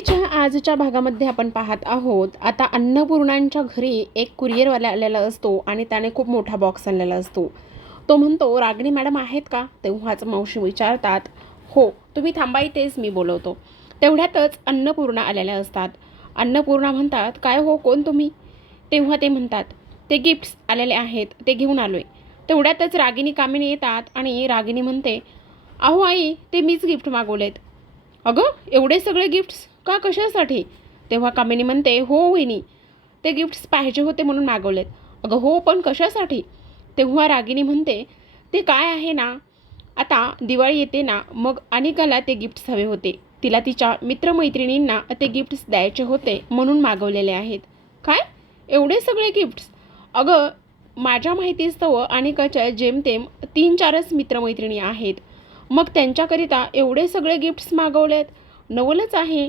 च्या आजच्या भागामध्ये आपण पाहत आहोत. आता अन्नपूर्णांच्या घरी एक कुरिअरवाला आलेला असतो आणि त्याने खूप मोठा बॉक्स आणलेला असतो. तो म्हणतो, रागिणी मॅडम आहेत का? तेव्हाच मावशी विचारतात, हो तुम्ही थांबा इथेच, मी बोलवतो. तेवढ्यातच अन्नपूर्णा आलेल्या असतात. अन्नपूर्णा म्हणतात, काय हो, कोण तुम्ही? तेव्हा ते म्हणतात, ते गिफ्ट्स आलेले आहेत, ते घेऊन आलोय. तेवढ्यातच रागिणी कामिनी येतात आणि रागिणी म्हणते, अहो आई, ते मीच गिफ्ट मागवलेत. अगं, एवढे सगळे गिफ्ट्स का, कशासाठी? तेव्हा कामिनी म्हणते, हो वहिनी, ते गिफ्ट्स पाहिजे होते म्हणून मागवलेत. अगं हो, पण कशासाठी? तेव्हा रागिणी म्हणते, ते काय आहे ना, आता दिवाळी येते ना, मग अनिकाला ते गिफ्ट्स हवे होते. तिला तिच्या मित्रमैत्रिणींना ते गिफ्ट्स द्यायचे होते म्हणून मागवलेले आहेत. काय, एवढे सगळे गिफ्ट्स? अगं, माझ्या माहितीस्तव अनिकाच्या जेमतेम 3-4च मित्रमैत्रिणी आहेत. मग त्यांच्याकरिता एवढे सगळे गिफ्ट्स मागवलेत? नवलच आहे.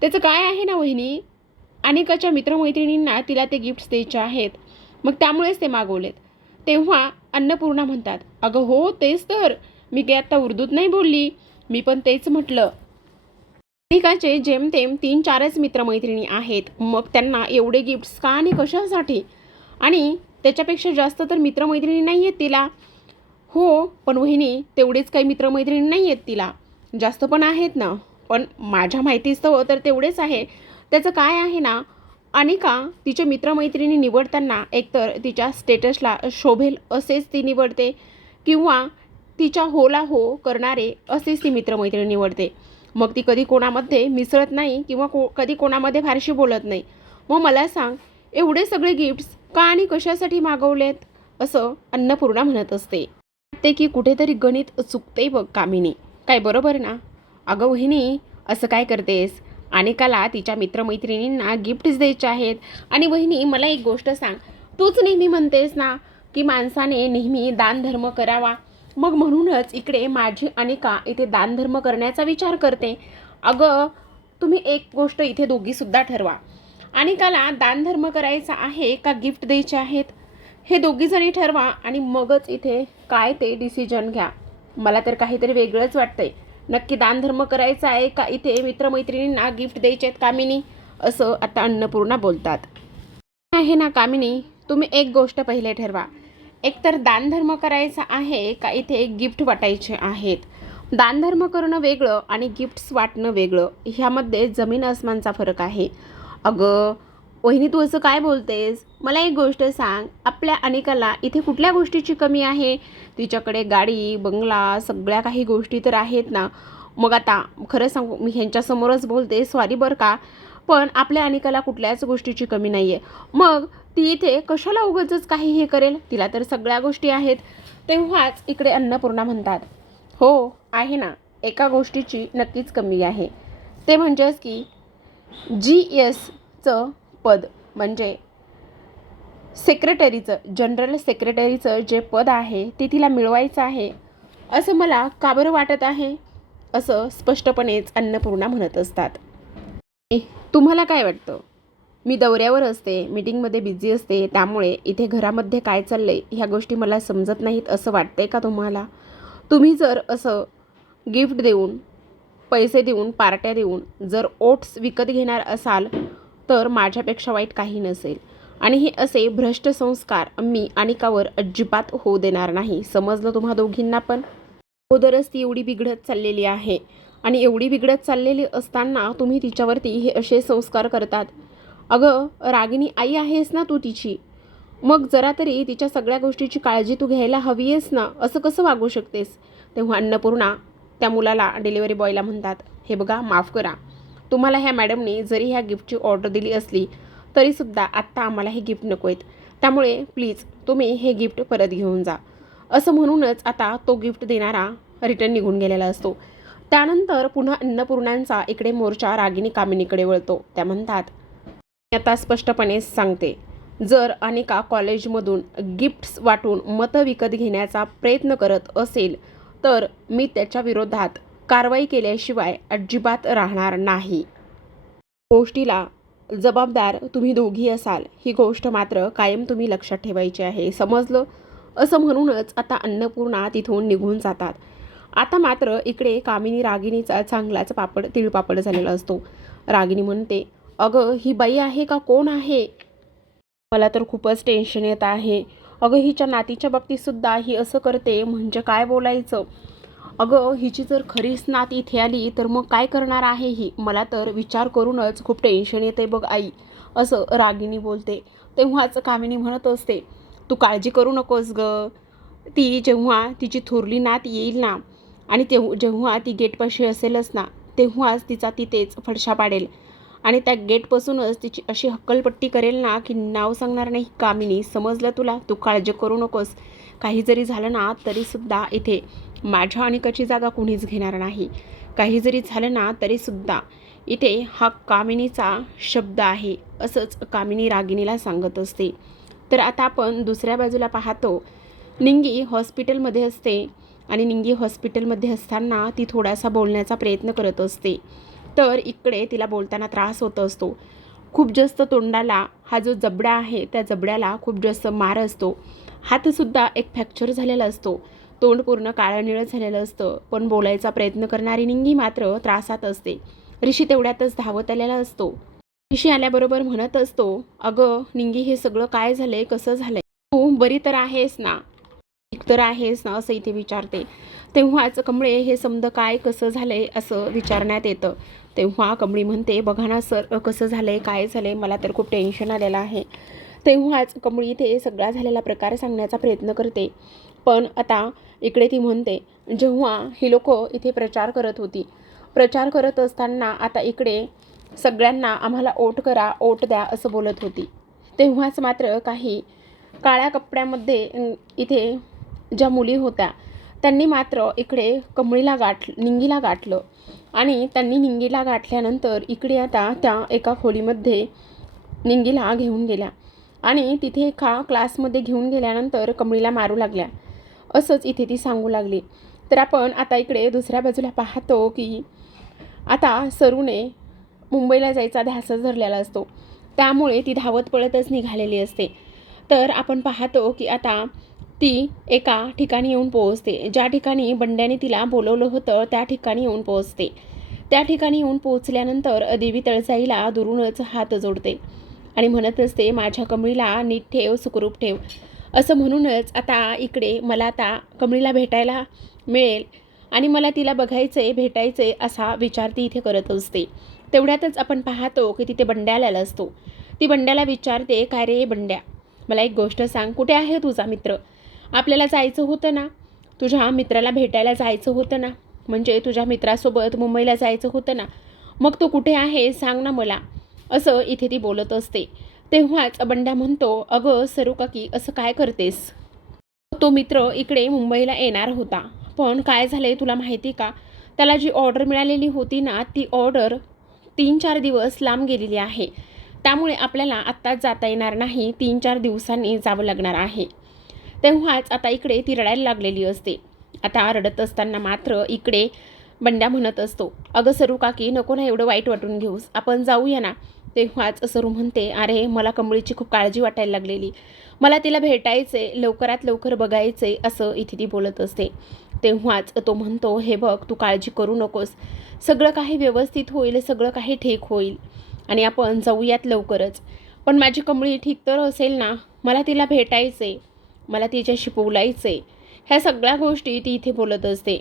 त्याचं काय आहे ना वहिनी, अनिकाच्या मित्रमैत्रिणींना तिला ते गिफ्ट्स द्यायचे आहेत, मग त्यामुळेच ते मागवलेत. तेव्हा अन्नपूर्णा म्हणतात, अगं हो, तेच तर, मी काही आत्ता उर्दूत नाही बोलली, मी पण तेच म्हटलं. अनिकाचे जेमतेम 3-4च मित्रमैत्रिणी आहेत, मग त्यांना एवढे गिफ्ट्स का आणि कशासाठी? आणि त्याच्यापेक्षा जास्त तर मित्रमैत्रिणी नाही आहेत तिला. हो, पण वहिनी, तेवढेच काही मित्रमैत्रिणी नाही आहेत तिला, जास्त पण आहेत ना. पण माझ्या माहितीस्तव तर तेवढेच आहे. त्याचं काय आहे ना, अनिका तिचे मित्रमैत्रिणी निवडताना एकतर तिच्या स्टेटसला शोभेल असेच ती निवडते, किंवा तिच्या होला हो करणारे असेच ती मित्रमैत्रिणी निवडते. मग ती कधी कोणामध्ये मिसळत नाही किंवा कधी कोणामध्ये फारशी बोलत नाही. मग मला सांग, एवढे सगळे गिफ्ट्स का आणि कशासाठी मागवलेत? असं अन्नपूर्णा म्हणत असते. वाटते की कुठेतरी गणित चुकते बघ कामिनी, काय बरोबर ना? अगं वहिनी, असं काय करतेस? अनिकाला तिच्या मित्रमैत्रिणींना गिफ्ट्स द्यायचे आहेत. आणि वहिनी, मला एक गोष्ट सांग, तूच नेहमी म्हणतेस ना की माणसाने नेहमी दानधर्म करावा, मग म्हणूनच इकडे माझी अनिका इथे दानधर्म करण्याचा विचार करते. अगं, तुम्ही एक गोष्ट इथे दोघीसुद्धा ठरवा, अनिकाला दानधर्म करायचा आहे का गिफ्ट द्यायचे आहेत, हे दोघीजणी ठरवा आणि मगच इथे काय ते डिसिजन घ्या. मला तर काहीतरी वेगळंच वाटतंय. नक्की दानधर्म करायचा आहे का इथे मित्रमैत्रिणींना गिफ्ट द्यायचे आहेत कामिनी? असं आता अन्नपूर्णा बोलतात. आहे ना कामिनी, तुम्ही एक गोष्ट पहिले ठरवा, एकतर दानधर्म करायचा आहे का इथे गिफ्ट वाटायचे आहेत. दानधर्म करणं वेगळं आणि गिफ्ट्स वाटणं वेगळं, ह्यामध्ये जमीन आसमानचा फरक आहे. अगं वहिनी, तू असं काय बोलतेस? मला एक गोष्ट सांग, आपल्या अनिकाला इथे कुठल्या गोष्टीची कमी आहे? तिच्याकडे गाडी, बंगला, सगळ्या काही गोष्टी तर आहेत ना. मग आता खरं सांगू, मी ह्यांच्यासमोरच बोलते, सॉरी बरं का, पण आपल्या अनिकाला कुठल्याच गोष्टीची कमी नाही आहे. मग ती इथे कशाला उगाचच काही हे करेल? तिला तर सगळ्या गोष्टी आहेत. तेव्हाच इकडे अन्नपूर्णा म्हणतात, हो आहे ना, एका गोष्टीची नक्कीच कमी आहे. ते म्हणजेच की GSचं पद, म्हणजे सेक्रेटरीचं, जनरल सेक्रेटरीचं जे पद आहे ते तिला मिळवायचं आहे, असं मला का बरं वाटत आहे? असं स्पष्टपणेच अन्नपूर्णा म्हणत असतात. तुम्हाला काय वाटतं? मी दौऱ्यावर असते, मीटिंगमध्ये बिझी असते, त्यामुळे इथे घरामध्ये काय चाललंय ह्या गोष्टी मला समजत नाहीत असं वाटतंय का तुम्हाला? तुम्ही जर असं गिफ्ट देऊन, पैसे देऊन, पार्ट्या देऊन जर ओट्स विकत घेणार असाल तर माझ्यापेक्षा वाईट काही नसेल. आणि हे असे भ्रष्ट संस्कार मी अनिकावर अजिबात होऊ देणार नाही, समजलं तुम्हा दोघींना पण? अगोदरच ती एवढी बिघडत चाललेली आहे आणि एवढी बिघडत चाललेली असताना तुम्ही तिच्यावरती हे असे संस्कार करतात. अगं रागिणी आई आहेस ना तू तिची, मग जरा तरी तिच्या सगळ्या गोष्टीची काळजी तू घ्यायला हवी आहेस ना, असं कसं वागू शकतेस? तेव्हा अन्नपूर्णा त्या मुलाला, डिलिव्हरी बॉयला म्हणतात, हे बघा, माफ करा, तुम्हाला ह्या मॅडमनी जरी ह्या गिफ्टची ऑर्डर दिली असली तरीसुद्धा आत्ता आम्हाला हे गिफ्ट नको आहेत, त्यामुळे प्लीज तुम्ही हे गिफ्ट परत घेऊन जा. असं म्हणूनच आता तो गिफ्ट देणारा रिटर्न निघून गेलेला असतो. त्यानंतर पुन्हा अन्नपूर्णांचा इकडे मोर्चा रागिणी कामिनीकडे वळतो. त्या म्हणतात, मी आता स्पष्टपणे सांगते, जर अनिका कॉलेजमधून गिफ्ट्स वाटून मतं विकत घेण्याचा प्रयत्न करत असेल तर मी त्याच्या विरोधात कारवाई केल्याशिवाय अजिबात राहणार नाही. गोष्टीला जबाबदार तुम्ही दोघी असाल, ही गोष्ट मात्र कायम तुम्ही लक्षात ठेवायची आहे, समजलं? असं म्हणूनच आता अन्नपूर्णा तिथून निघून जातात. आता मात्र इकडे कामिनी रागिणीचा चांगलाच तिळपापड झालेला असतो. रागिणी म्हणते, अगं ही बाई आहे का कोण आहे? मला तर खूपच टेन्शन येत आहे. अगं हिच्या नातीच्या बाबतीतसुद्धा ही असं करते म्हणजे काय बोलायचं? अगं हिची जर खरीच नात इथे आली तर मग काय करणार आहे ही? मला तर विचार करूनच खूप टेन्शन येते बघ आई, असं रागिणी बोलते. तेव्हाच कामिनी म्हणत असते, तू काळजी करू नकोस गं. ती जेव्हा तिची थोरली नात येईल ना आणि जेव्हा ती गेटपाशी असेलच ना, तेव्हाच तिचा तिथेच फडशा पाडेल आणि त्या गेटपासूनच तिची अशी हक्कलपट्टी करेल ना की नाव सांगणार नाही. कामिनी, समजलं तुला? तू काळजी करू नकोस. काही जरी झालं ना तरीसुद्धा इथे माझ्या अनिकाची जागा कुणीच घेणार नाही. काही जरी झालं ना तरीसुद्धा इथे हा कामिनीचा शब्द आहे, असंच कामिनी रागिणीला सांगत असते. तर आता आपण दुसऱ्या बाजूला पाहतो. निंगी हॉस्पिटलमध्ये असते आणि निंगी हॉस्पिटलमध्ये असताना ती थोडासा बोलण्याचा प्रयत्न करत असते. तर इकडे तिला बोलताना त्रास होत असतो. खूप जास्त तोंडाला हा जो जबडा आहे त्या जबड्याला खूप जास्त मार असतो. हातसुद्धा एक फ्रॅक्चर झालेला असतो. तोंड पूर्ण काळं निळं झालेलं असतं. पण बोलायचा प्रयत्न करणारी निंगी मात्र त्रासात असते. ऋषी तेवढ्यातच धावत आलेला असतो. ऋषी आल्याबरोबर म्हणत असतो, अगं निंगी, हे सगळं काय झालंय? कसं झालंय? तू बरी तर आहेस ना? ठीक तर आहेस ना? असं इथे विचारते. तेव्हाच कमळे, हे समज काय कसं झालंय असं विचारण्यात येतं. तेव्हा कमळी म्हणते, बघा ना सर, कसं झालंय, काय झालंय, मला तर खूप टेन्शन आलेलं आहे. तेव्हाच कमळी इथे सगळा झालेला प्रकार सांगण्याचा प्रयत्न करते. पण आता इकडे ती म्हणते, जेव्हा ही लोकं इथे प्रचार करत होती, प्रचार करत असताना आता इकडे सगळ्यांना आम्हाला ओट करा, ओट द्या असं बोलत होती. तेव्हाच मात्र काही काळ्या कपड्यामध्ये इथे ज्या मुली होत्या त्यांनी मात्र इकडे निंगीला गाठलं आणि त्यांनी निंगीला गाठल्यानंतर इकडे आता त्या एका खोलीमध्ये निंगीला घेऊन गेल्या आणि तिथे एका क्लासमध्ये घेऊन गेल्यानंतर कमळीला मारू लागल्या, असंच इथे ती सांगू लागली. तर आपण आता इकडे दुसऱ्या बाजूला पाहतो की आता सरूने मुंबईला जायचा ध्यास धरलेला असतो. त्यामुळे ती धावत पळतच निघालेली असते. तर आपण पाहतो की आता ती एका ठिकाणी येऊन पोहोचते. ज्या ठिकाणी बंड्याने तिला बोलवलं होतं त्या ठिकाणी येऊन पोहोचते. त्या ठिकाणी येऊन पोहोचल्यानंतर देवी तळसाईला दुरूनच हात जोडते आणि म्हणत असते, माझ्या कमळीला नीट ठेव, सुखरूप ठेव. असं म्हणूनच आता इकडे मला आता कमळीला भेटायला मिळेल आणि मला तिला बघायचे, भेटायचे असा विचार ती इथे करत असते. तेवढ्यातच आपण पाहतो की तिथे बंड्या आलेला असतो. ती बंड्याला विचारते, काय रे बंड्या, मला एक गोष्ट सांग, कुठे आहे तुझा मित्र? आपल्याला जायचं होतं ना, तुझ्या मित्राला भेटायला जायचं होतं ना, म्हणजे तुझ्या मित्रासोबत मुंबईला जायचं होतं ना, मग तो कुठे आहे सांग ना मला, असं इथे ती बोलत असते. तेव्हाच बंड्या म्हणतो, अगं सरू काकी, असं काय करतेस? तो मित्र इकडे मुंबईला येणार होता, पण काय झालंय तुला माहिती का? त्याला जी ऑर्डर मिळालेली होती ना, ती ऑर्डर 3-4 दिवस लांब गेलेली आहे. त्यामुळे आपल्याला आत्ताच जाता येणार नाही, 3-4 दिवसांनी जावं लागणार आहे. तेव्हाच आता इकडे ती रडायला लागलेली असते. आता रडत असताना मात्र इकडे बंड्या म्हणत असतो, अगं सरू काकी, नको ना एवढं वाईट वाटून घेऊस, आपण जाऊया ना. तेव्हाच सरू म्हणते, अरे मला कमळीची खूप काळजी वाटायला लागलेली, मला तिला भेटायचे, लवकरात लवकर बघायचे, असं इथे ती बोलत असते. तेव्हाच तो म्हणतो, हे बघ, तू काळजी करू नकोस, सगळं काही व्यवस्थित होईल, सगळं काही ठीक होईल आणि आपण जाऊयात लवकरच. पण माझी कमळी ठीक तर असेल ना? मला तिला भेटायचे, मला तिच्याशी बोलायचे, ह्या सगळ्या गोष्टी ती इथे बोलत असते.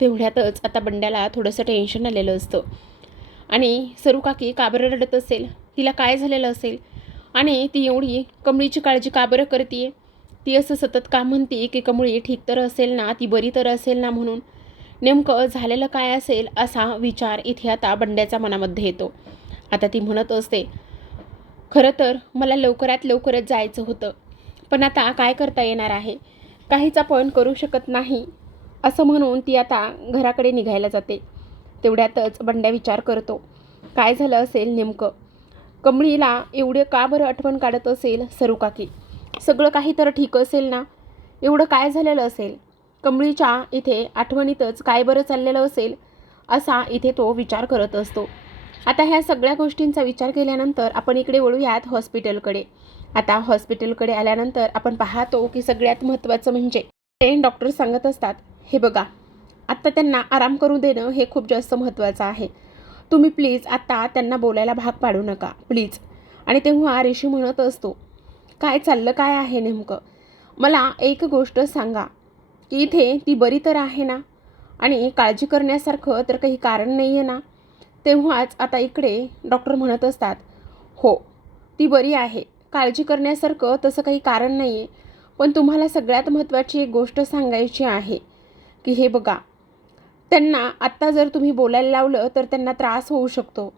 तेवढ्यातच आता बंड्याला थोडंसं टेन्शन आलेलं असतं आणि सरू काकी का बरं रडत असेल, तिला काय झालेलं असेल आणि ती एवढी कमळीची काळजी का बरं करते? ती असं सतत का म्हणते की कमळी ठीक तर असेल ना, ती बरी तर असेल ना? म्हणून नेमकं झालेलं काय असेल असा विचार इथे आता बंड्याच्या मनामध्ये येतो. आता ती म्हणत असते, खरं तर मला लवकरात लवकरच जायचं होतं, पण आता काय करता येणार आहे, काहीच आपण करू शकत नाही, असं म्हणून ती आता घराकडे निघायला जाते. तेवढ्यातच बंड्या विचार करतो, काय झालं असेल नेमकं? कमळीला एवढं का बरं आठवण काढत असेल सरू काकी? सगळं काही तर ठीक असेल ना? एवढं काय झालेलं असेल? कमळीच्या इथे आठवणीतच काय बरं चाललेलं असेल, असा इथे तो विचार करत असतो. आता ह्या सगळ्या गोष्टींचा विचार केल्यानंतर आपण इकडे वळूयात हॉस्पिटलकडे. आता हॉस्पिटलकडे आल्यानंतर आपण पाहतो की सगळ्यात महत्त्वाचं म्हणजे ते डॉक्टर सांगत असतात, हे बघा, आत्ता त्यांना आराम करू देणं हे खूप जास्त महत्त्वाचं आहे. तुम्ही प्लीज आत्ता त्यांना बोलायला भाग पाडू नका प्लीज. आणि तेव्हा ऋषी म्हणत असतो, काय चाललं काय आहे नेमकं? मला एक गोष्ट सांगा की इथे ती बरी तर आहे ना? आणि काळजी करण्यासारखं तर काही कारण नाही आहे ना? तेव्हाच आता इकडे डॉक्टर म्हणत असतात, हो ती बरी आहे, काळजी करण्यासारखं तसं काही कारण नाही आहे. पण तुम्हाला सगळ्यात महत्त्वाची एक गोष्ट सांगायची आहे की हे बघा, त्यांना आत्ता जर तुम्ही बोलायला लावलं तर त्यांना त्रास होऊ शकतो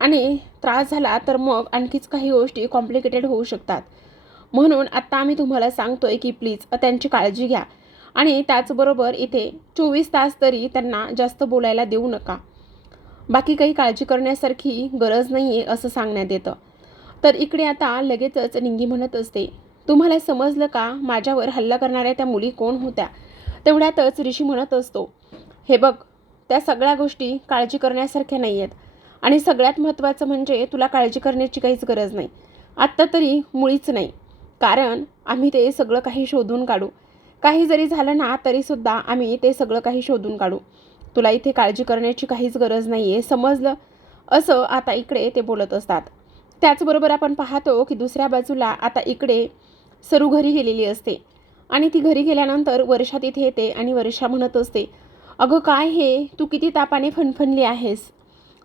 आणि त्रास झाला तर मग आणखीच काही गोष्टी कॉम्प्लिकेटेड होऊ शकतात. म्हणून आत्ता आम्ही तुम्हाला सांगतो आहे की प्लीज त्यांची काळजी घ्या आणि त्याचबरोबर इथे 24 तास तरी त्यांना जास्त बोलायला देऊ नका. बाकी काही काळजी करण्यासारखी गरज नाही आहे असं सांगण्यात येतं. तर इकडे आता लगेचच निंगी म्हणत असते, तुम्हाला समजलं का माझ्यावर हल्ला करणाऱ्या त्या मुली कोण होत्या? तेवढ्यातच ऋषी म्हणत असतो, हे बघ त्या सगळ्या गोष्टी काळजी करण्यासारख्या नाही आहेत आणि सगळ्यात महत्त्वाचं म्हणजे तुला काळजी करण्याची काहीच गरज नाही आत्ता तरी, मुळीच नाही. कारण आम्ही ते सगळं काही शोधून काढू. काही जरी झालं ना तरीसुद्धा आम्ही ते सगळं काही शोधून काढू. तुला इथे काळजी करण्याची काहीच गरज नाही आहे, समजलं? असं आता इकडे ते बोलत असतात. त्याचबरोबर आपण पाहतो की दुसऱ्या बाजूला आता इकडे सरू घरी गेलेली असते आणि ती घरी गेल्यानंतर वर्षा तिथे येते आणि वर्षा म्हणत असते, अगं काय हे, तू किती तापाने फणफणली आहेस?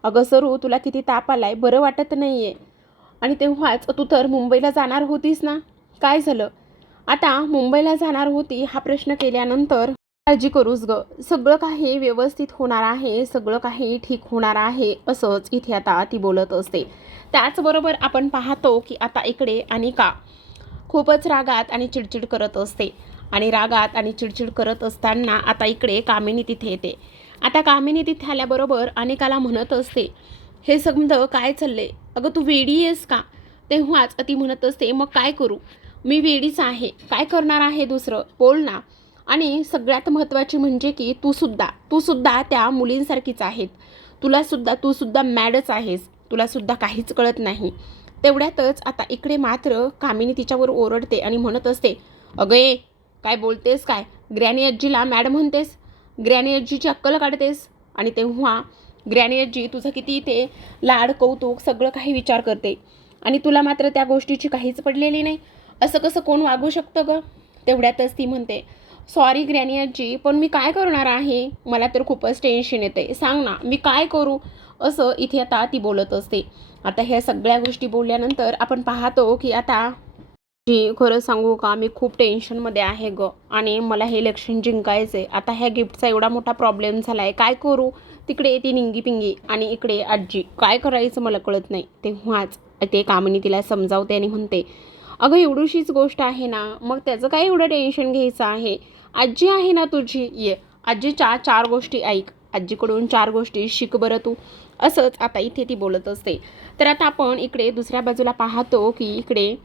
अगं सरू, तुला किती ताप आलाय, बरं वाटत नाही आहे. आणि तेव्हाच तू तर मुंबईला जाणार होतीस ना, काय झालं? आता मुंबईला जाणार होती हा प्रश्न केल्यानंतर काळजी करूस गं, सगळं काही व्यवस्थित होणार आहे, सगळं काही ठीक होणार आहे, असंच इथे आता ती बोलत असते. त्याचबरोबर आपण पाहतो की आता इकडे अनिका खूपच रागात आणि चिडचिड करत असते आणि रागात आणि चिडचिड करत असताना आता इकडे कामिनी तिथे येते. आता कामिनी तिथे आल्याबरोबर अनिकाला म्हणत असते, हे समज काय चाललंय? अगं तू वेडी आहेस का? तेव्हाच ती म्हणत असते, मग काय करू? मी वेडीच आहे, काय करणार आहे दुसरं, बोल ना. आणि सगळ्यात महत्त्वाची म्हणजे की तू सुद्धा त्या मुलींसारखीच आहेत. तू सुद्धा मॅडच आहेस, तुला सुद्धा काहीच कळत नाही. तेवढ्यातच आता इकडे मात्र कामिनी तिच्यावर ओरडते आणि म्हणत असते, अगं ए, काय बोलतेस काय? ग्रॅनी आजीला मॅड म्हणतेस, ग्रॅनी आजीची अक्कल काढतेस. आणि तेव्हा ग्रॅनी आजी तुझं किती ते लाड कौतुक सगळं काही विचार करते आणि तुला मात्र त्या गोष्टीची काहीच पडलेली नाही. असं कसं कोण वागू शकतं गं? तेवढ्यातच ती म्हणते, सॉरी ग्रॅनी आजी, पण मी काय करणार आहे? मला तर खूपच टेन्शन येते, सांग ना मी काय करू? असं इथे आता ती बोलत असते. आता ह्या सगळ्या गोष्टी बोलल्यानंतर आपण पाहतो की आता जी खरं सांगू का, मी खूप टेन्शनमध्ये आहे गं आणि मला हे इलेक्शन जिंकायचं आहे. आता ह्या गिफ्टचा एवढा मोठा प्रॉब्लेम झाला आहे, काय करू? तिकडे येते निंगी पिंगी आणि इकडे आजी, काय करायचं मला कळत नाही. तेव्हाच ते कामिनी तिला समजावते आणि म्हणते, अगं एवढीशीच गोष्ट आहे ना, मग त्याचं काय एवढं टेन्शन घ्यायचं आहे? आजी आहे ना तुझी, ये आजीच्या 4 गोष्टी ऐक, आजीकडून 4 गोष्टी शिक बरं तू. असंच आता इथे ती बोलत असते. तर आता आपण इकडे दुसऱ्या बाजूला पाहतो की इकडे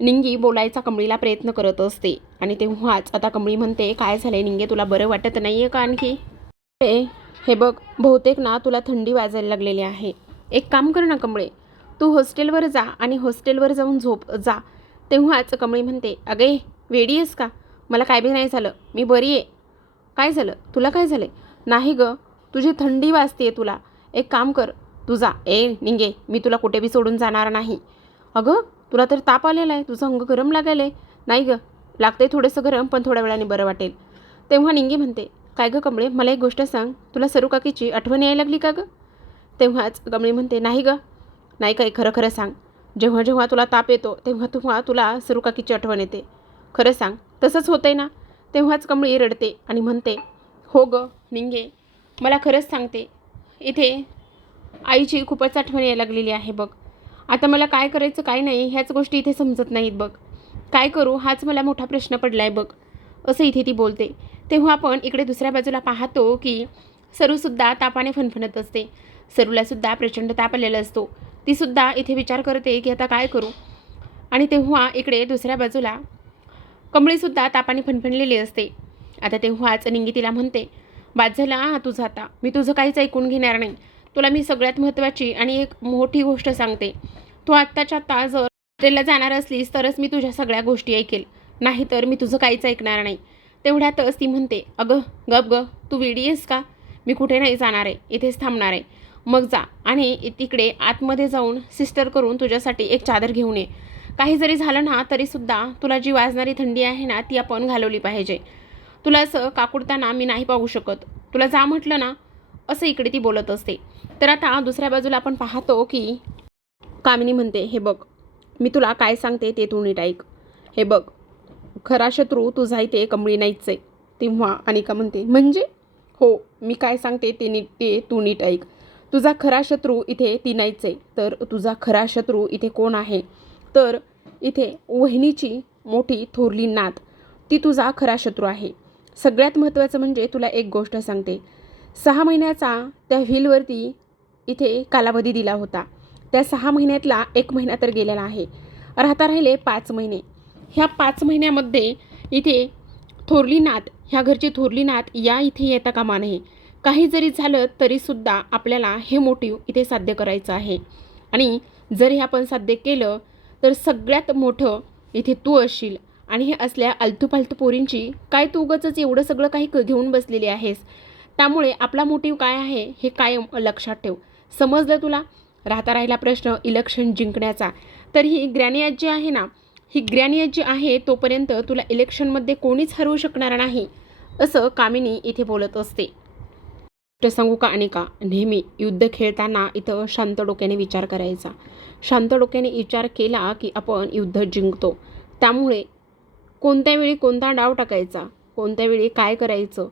निंगी बोलायचा कमळीला प्रयत्न करत असते आणि तेव्हाच आता कमळी म्हणते, काय झालंय निंगे, तुला बरं वाटत नाही आहे का आणखी? हे बघ, बहुतेक ना तुला थंडी वाजायला लागलेली आहे. एक काम कर ना कमळे, तू हॉस्टेलवर जा आणि हॉस्टेलवर जाऊन झोप जा. तेव्हाच कमळी म्हणते, अगे वेडी आहेस का? मला काय बी नाही झालं, मी बरी आहे. काय झालं तुला, काय झालं? नाही गं, तुझी थंडी वाजते तुला. एक काम कर, तू जा. ए निंगे, मी तुला कुठे बी सोडून जाणार नाही. अगं तुला तर ताप आलेला आहे, तुझं अंग गरम लागायला आहे. नाही गं, लागते थोडंसं गरम, पण थोड्या वेळाने बरं वाटेल. तेव्हा निंगी म्हणते, काय गं कमळे, मला एक गोष्ट सांग, तुला सरू काकीची आठवण यायला लागली का गं? तेव्हाच कमळी म्हणते, नाही गं. नाही काय, खरं खरं सांग, जेव्हा जेव्हा तुला ताप येतो तेव्हा तुला सरू काकीची आठवण येते, खरं सांग, तसंच होतंय ना? तेव्हाच कमळी रडते आणि म्हणते, हो गं निंगे, मला खरंच सांगते, इथे आईची खूपच आठवण यायला लागलेली आहे बघ. आता मला काय करायचं काय नाही ह्याच गोष्टी इथे समजत नाहीत बघ. काय करू हाच मला मोठा प्रश्न पडला आहे बघ, असं इथे ती बोलते. तेव्हा आपण इकडे दुसऱ्या बाजूला पाहतो की सरूसुद्धा तापाने फणफणत असते. सरूलासुद्धा प्रचंड ताप आलेला असतो. तीसुद्धा इथे विचार करते की आता काय करू. आणि तेव्हा इकडे दुसऱ्या बाजूला कमळीसुद्धा तापाने फणफणलेली असते. आता तेव्हाच निंगी तिला म्हणते, बाद झाला हा तुझं, आता मी तुझं काहीच ऐकून घेणार नाही. तुला मी सगळ्यात महत्त्वाची आणि एक मोठी गोष्ट सांगते, तू आत्ताच्या आत्ता जर हॉस्टेलला जाणार असलीस तरच मी तुझ्या सगळ्या गोष्टी ऐकेल, नाहीतर मी तुझं काहीच ऐकणार नाही. तेवढ्यातच ती म्हणते, अगं गप ग, तू वेडी आहेस का? मी कुठे नाही जाणार आहे, इथेच थांबणार आहे. मग जा आणि तिकडे आतमध्ये जाऊन सिस्टर करून तुझ्यासाठी एक चादर घेऊन ये. काही जरी झालं ना तरीसुद्धा तुला जी वाजणारी थंडी आहे ना ती आपण घालवली पाहिजे. तुला असं काकुडताना मी नाही पाहू शकत. तुला जा म्हटलं ना, असं इकडे ती बोलत असते. तर आता दुसऱ्या बाजूला आपण पाहतो की कामिनी म्हणते, हे बघ, मी तुला काय सांगते ते तू नीट ऐक. हे बघ, खरा शत्रू तुझा इथे कमळी नाहीच आहे. तेव्हा अनिका म्हणते, म्हणजे? हो, मी काय सांगते ते तू नीट ऐक. तुझा खरा शत्रू इथे ती नाहीच आहे. तर तुझा खरा शत्रू इथे कोण आहे? तर इथे वहिनीची मोठी थोरली नात, ती तुझा खरा शत्रू आहे. सगळ्यात महत्त्वाचं म्हणजे तुला एक गोष्ट सांगते. 6 महिन्याचा त्या व्हीलवरती इथे कालावधी दिला होता. त्या 6 महिन्यातला 1 महिना तर गेलेला आहे. राहता राहिले 5 महिने. ह्या 5 महिन्यामध्ये इथे थोरली नात, ह्या घरची थोरली नात या इथे येता कामा नये. काही जरी झालं तरीसुद्धा आपल्याला हे मोटिव्ह इथे साध्य करायचं आहे. आणि जर हे आपण साध्य केलं तर सगळ्यात मोठं इथे तू असशील. आणि हे असल्या आलतूफालतू पोरींची काय तू उगाचच एवढं सगळं काही घेऊन बसलेली आहेस. त्यामुळे आपला मोटिव्ह काय आहे हे कायम लक्षात ठेव. समजलं तुला? राहता राहिला प्रश्न इलेक्शन जिंकण्याचा. तर ही ग्रॅनी आजी आहे ना, ही ग्रॅनी आजी आहे तोपर्यंत तुला इलेक्शनमध्ये कोणीच हरवू शकणार नाही, असं कामिनी इथे बोलत असते. सांगू का अनिका, नेहमी युद्ध खेळताना इथं शांत डोक्याने विचार करायचा. शांत डोक्याने विचार केला की आपण युद्ध जिंकतो. त्यामुळे कोणत्या वेळी कोणता डाव टाकायचा, कोणत्या वेळी काय करायचं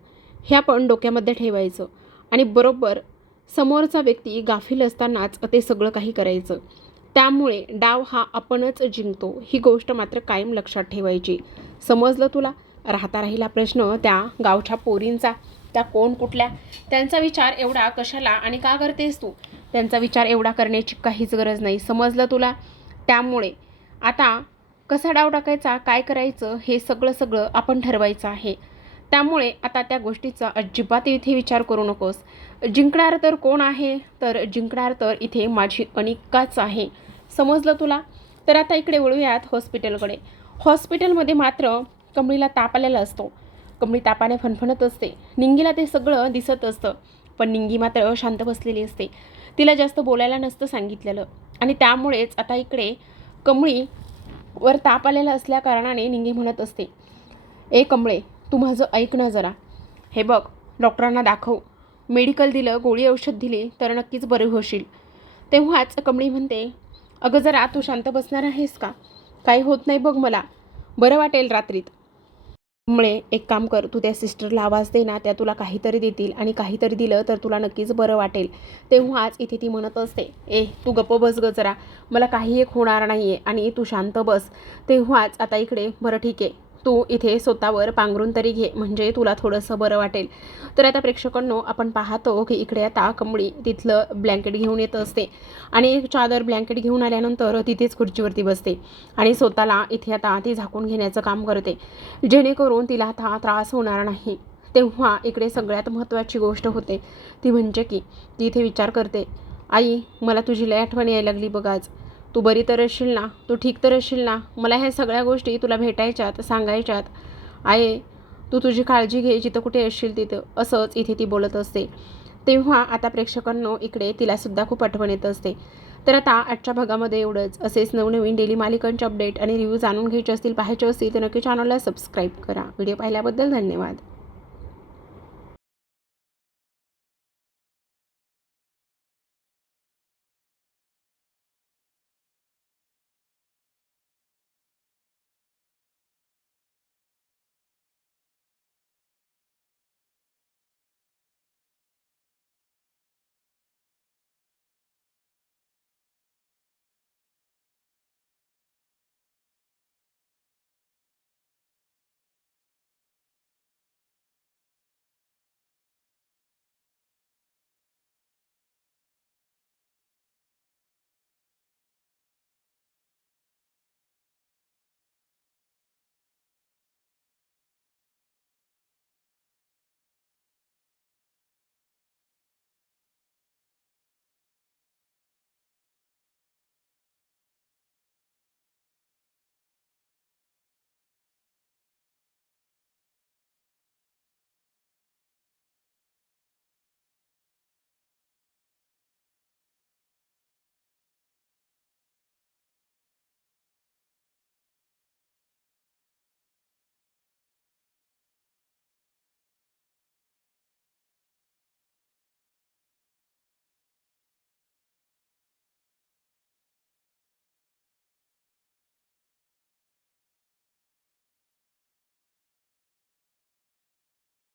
हे आपण डोक्यामध्ये ठेवायचं. आणि बरोबर समोरचा व्यक्ती गाफील असतानाच ते सगळं काही करायचं. त्यामुळे डाव हा आपणच जिंकतो, ही गोष्ट मात्र कायम लक्षात ठेवायची. समजलं तुला? राहता राहिला प्रश्न त्या गावच्या पोरींचा. त्या कोण कुठल्या, त्यांचा विचार एवढा कशाला आणि का करतेस तू? त्यांचा विचार एवढा करण्याची काहीच गरज नाही. समजलं तुला? त्यामुळे आता कसा डाव टाकायचा, काय करायचं हे सगळं आपण ठरवायचं आहे. त्यामुळे आता त्या गोष्टीचा अजिबात इथे विचार करू नकोस. जिंकणार तर कोण आहे? तर जिंकणार तर इथे माझी अनिकाच आहे. समजलं तुला? तर आता इकडे वळूयात हॉस्पिटलकडे. हॉस्पिटलमध्ये मात्र कमळीला ताप आलेला असतो. कमळी तापाने फणफणत असते. निंगीला ते सगळं दिसत असतं, पण निंगी मात्र शांत बसलेली असते. तिला जास्त बोलायला नसतं सांगितलेलं. आणि त्यामुळेच आता इकडे कमळीवर ताप आलेला असल्या कारणाने निंगी म्हणत असते, ए कमळे, तू माझं ऐक ना जरा. हे बघ, डॉक्टरांना दाखव. मेडिकल दिलं, गोळी औषध दिली तर नक्कीच बरे होशील. तेव्हाच कमळी म्हणते, अगं जरा तू शांत बसणार आहेस का? काही होत नाही बघ मला, बरं वाटेल रात्रीत. कमळे, एक काम कर, तू त्या सिस्टरला आवाज दे ना, त्या तुला काहीतरी देतील आणि काहीतरी दिलं तर तुला नक्कीच बरं वाटेल. तेव्हाच इथे ती म्हणत असते, ए तू गप्प बस ग जरा, मला काही एक होणार नाही आहे आणि तू शांत बस. तेव्हाच आता इकडे, बरं ठीक आहे, तू इथे स्वतःवर पांघरून तरी घे, म्हणजे तुला थोडंसं बरं वाटेल. तर आता प्रेक्षकांनो, आपण पाहतो की इकडे आता कमळी तिथलं ब्लँकेट घेऊन येत असते आणि चादर ब्लँकेट घेऊन आल्यानंतर तिथेच खुर्चीवरती बसते आणि स्वतःला इथे आता ती झाकून घेण्याचं काम करते, जेणेकरून तिला आता त्रास होणार नाही. तेव्हा इकडे सगळ्यात महत्त्वाची गोष्ट होते ती म्हणजे की ती इथे विचार करते, आई मला तुझी लय आठवण यायला लागली बघ आज. तू बरी तर असशील ना? तू ठीक तर असशील ना? मला ह्या सगळ्या गोष्टी तुला भेटायच्यात, सांगायच्यात. आहे, तू तुझी काळजी घे जिथं कुठे असशील तिथं, असंच इथे ती बोलत असते. तेव्हा आता प्रेक्षकांनो, इकडे तिलासुद्धा खूप आठवण येत असते. तर आता आजच्या भागामध्ये एवढंच. असेच नवनवीन डेली मालिकांचे अपडेट आणि रिव्ह्यू जाणून घ्यायचे असतील, पाहायचे असतील तर नक्की चॅनलला सबस्क्राईब करा. व्हिडिओ पाहिल्याबद्दल धन्यवाद.